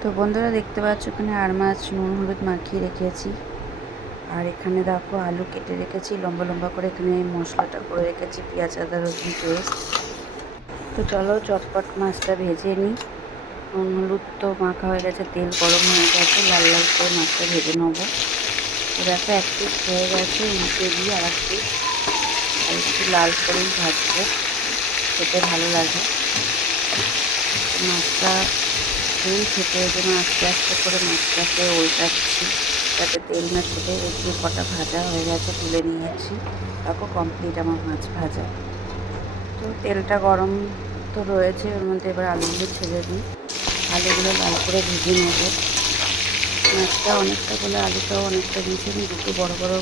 তো বন্ধুরা দেখতে পাচ্ছ এখানে আর মাছ নুন, হলুদ মাখিয়ে রেখেছি। আর এখানে দেখো আলু কেটে রেখেছি, লম্বা লম্বা করে এখানে মশলাটা করে রেখেছি, পেঁয়াজ, আদা, রসুন, পেস্ট। তো চলো চটপট মাছটা ভেজে নিই। নুন, হলুদ তো মাখা হয়ে গেছে, তেল গরম হয়ে গেছে, লাল লাল করে মাছটা ভেজে নেব। তো দেখো এক পিস হয়ে গেছে, উল্টে দিয়ে আর এক পিস, আর একটু লাল করেই ভাজবো, খেতে ভালো লাগে। মাছটা তেল ওই জন্য আস্তে আস্তে করে মাছটাকে উল্টাচ্ছি। যাতে তেল না ছেটে একটু কটা ভাজা হয়ে গেছে তুলে নিয়েছি, তারপর কমপ্লিট আমার মাছ ভাজা। তো তেলটা গরম তো রয়েছে ওর মধ্যে এবার আলুগুলো ছেড়ে দিই। আলুগুলো লাল করে ভেজে নেব। মাছটা অনেকটা বলে আলুটাও অনেকটা দিয়েছি আমি দুটো বড়ো বড়ো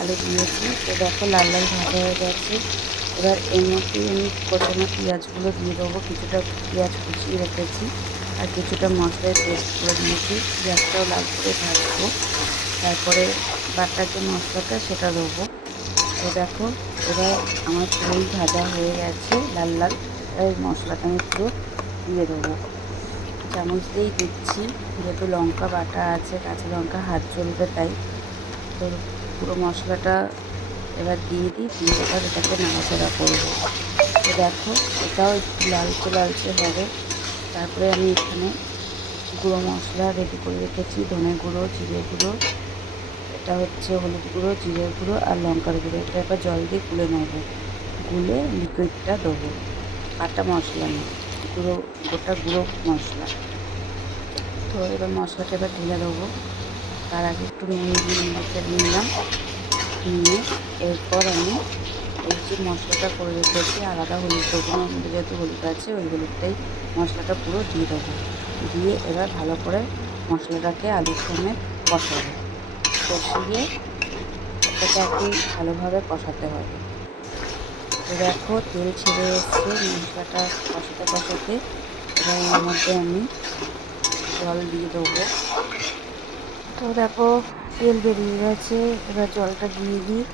আলু দিয়েছি। তো দেখো লাল লাল ভাজা হয়ে গেছে। এবার এর মধ্যেই আমি কোচানো পেঁয়াজগুলো দিয়ে দেবো। কিছুটা পেঁয়াজ কুচিয়ে রেখেছি। আর কিছুটা মশলায় পেস্ট করে দিয়েছি পেঁয়াজটাও লাল করে ভাজবো। তারপরে বাটার যে মশলাটা সেটা দেবো। তো দেখো এবার আমার পুরোই ভাজা হয়ে গেছে, লাল লাল। এবার মশলাটা আমি পুরো দিয়ে দেবো। চামচ দিয়েই দিচ্ছি। যেহেতু লঙ্কা বাটা আছে, কাঁচা লঙ্কা হাত চলবে তাই। তো পুরো মশলাটা এবার দিয়ে দিই, দিয়ে এবার এটাকে নাড়াচাড়া করব। তো দেখো, এটাও একটু লালচে লালচে হবে। তারপরে আমি এখানে গুঁড়ো মশলা রেডি করে রেখেছি, ধনে গুঁড়ো, জিরে গুঁড়ো। এটা হচ্ছে হলুদ গুঁড়ো, জিরে গুঁড়ো আর লঙ্কার গুঁড়ো। এটা এবার জল দিয়ে গুলে নেব। গুলে লিকুইডটা দেবো। আটা মশলা নেই, গুঁড়ো, গোটা গুঁড়ো মশলা। তো এবার মশলাটা এবার ঢেলে দেবো। তার আগে একটু নুন নেড়ে নিলাম। নিয়ে এরপর আমি যে মশলাটা করে রেখেছি, আলাদা হলুদ দেবো যেহেতু হলুদ আছে, ওই হলুদটাই মশলাটা পুরো দিয়ে দেবো। দিয়ে এবার ভালো করে মশলাটাকে আলুর সঙ্গে কষাবো। কষিয়ে এটাকে ভালোভাবে কষাতে হবে। তো দেখো, তেল ছেড়ে এসছে, মশলাটা কষাতে কষাতে এবার এর মধ্যে আমি জল দিয়ে দেবো। তো দেখো, তেল বেরিয়ে গেছে, এবার জলটা দিয়ে দিই।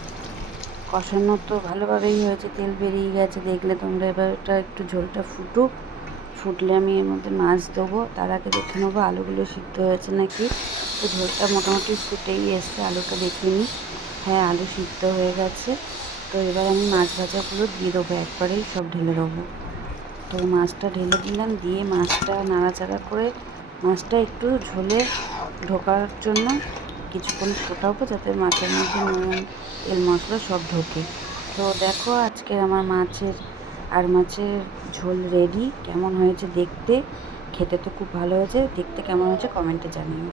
কষানো তো ভালোভাবেই হয়েছে, তেল বেরিয়ে গেছে, দেখলে তোমরা এবার এটা একটু ঝোলটা ফুটুক। ফুটলে আমি এর মধ্যে মাছ দেবো, তার আগে দেখে নেব আলুগুলো সিদ্ধ হয়েছে নাকি। তো ঝোলটা মোটামুটি ফুটেই এসছে, আলুটা দেখে নিই হ্যাঁ আলু সিদ্ধ হয়ে গেছে। তো এবার আমি মাছ ভাজাগুলো দিয়ে দেবো, একবারেই সব ঢেলে দেবো। তো মাছটা ঢেলে দিলাম, দিয়ে মাছটা নাড়াচাড়া করে মাছটা একটু ঝোলে ঢোকার জন্য কিছুক্ষণ ফোটাবো, যাতে মাছের মধ্যে তেল মশলা সব ঢোকে। তো দেখো আজকে আমার মাছের, আর মাছের ঝোল রেডি কেমন হয়েছে দেখতে? খেতে তো খুব ভালো হয়েছে, দেখতে কেমন হয়েছে কমেন্টে জানিও।